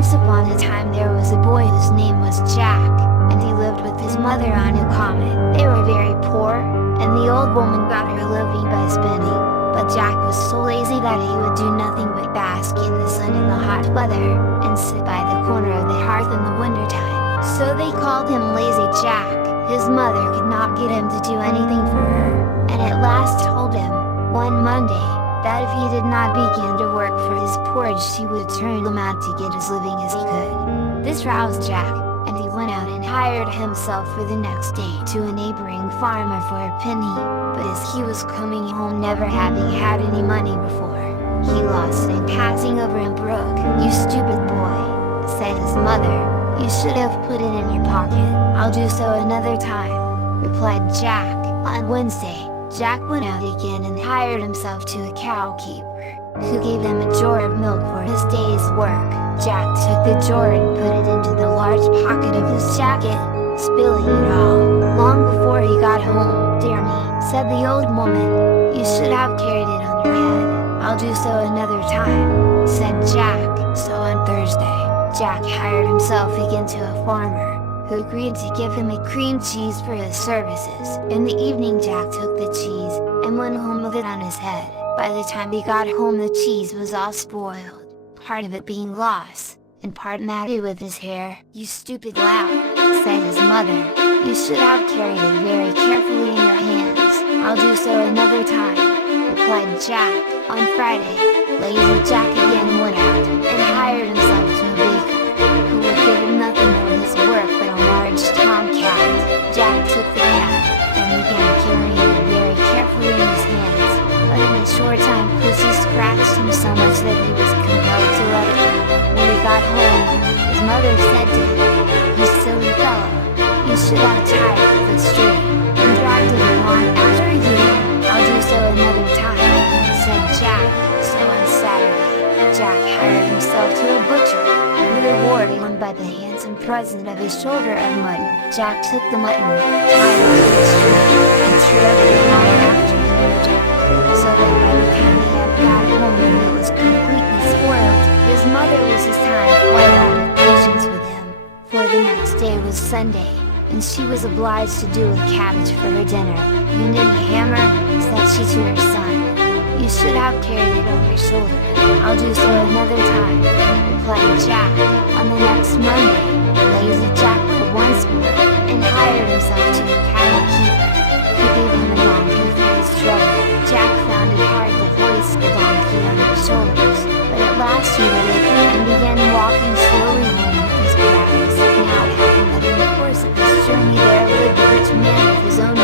Once upon a time there was a boy whose name was Jack, and he lived with his mother on a common. They were very poor, and the old woman got her living by spinning. But Jack was so lazy that he would do nothing but bask in the sun in the hot weather, and sit by the corner of the hearth in the wintertime. So they called him Lazy Jack. His mother could not get him to do anything for her, and at last told him, one Monday, that if he did not begin to work for his porridge she would turn him out to get as living as he could. This roused Jack, and he went out and hired himself for the next day to a neighboring farmer for a penny. But as he was coming home, never having had any money before, he lost it passing over a brook. "You stupid boy," said his mother, "you should have put it in your pocket." "I'll do so another time," replied Jack. On Wednesday, Jack went out again and hired himself to a cow keeper, who gave him a jar of milk for his day's work. Jack took the jar and put it into the large pocket of his jacket, spilling it all. Long before he got home, "Dear me," said the old woman, "you should have carried it on your head." "I'll do so another time," said Jack. So on Thursday, Jack hired himself again to a farmer, who agreed to give him a cream cheese for his services. In the evening Jack took the cheese, and went home with it on his head. By the time he got home the cheese was all spoiled, part of it being lost, and part matted with his hair. "You stupid lout," said his mother, "you should have carried it very carefully in your hands." "I'll do so another time," replied Jack. On Friday, Lazy Jack again went out, and hired himself to a baker, who would give him nothing for his work but a large tomcat. Jack took the cat, and began carrying it very carefully in his hands, but in a short time Pussy scratched him so much that he was compelled to let it go. When he got home, his mother said to him, "You silly fellow, you should have tied it with a string, and dragged it along after you." "I'll do so another time," said Jack. So on Saturday, Jack hired himself to a butcher, who rewarded him by the handsome present of a shoulder of mutton. Jack took the mutton, tied it to a string, and dragged it along after him, so that by the time he had got home the meat was completely spoiled. His mother was his time quite out of patience with him, for the next day was Sunday, and she was obliged to do with cabbage for her dinner. "You need a hammer," said she to her son. "You should have carried it on your shoulder." "I'll do so another time," replied Jack. On the next Monday, Lazy Jack went once more, and hired himself to a cattle keeper, who gave him a donkey for his trouble. Jack found it hard to hoist the donkey on his shoulders, but at last he did it, and began walking slowly home with his prize. Now it happened that in the course of his journey there lived a rich man with his own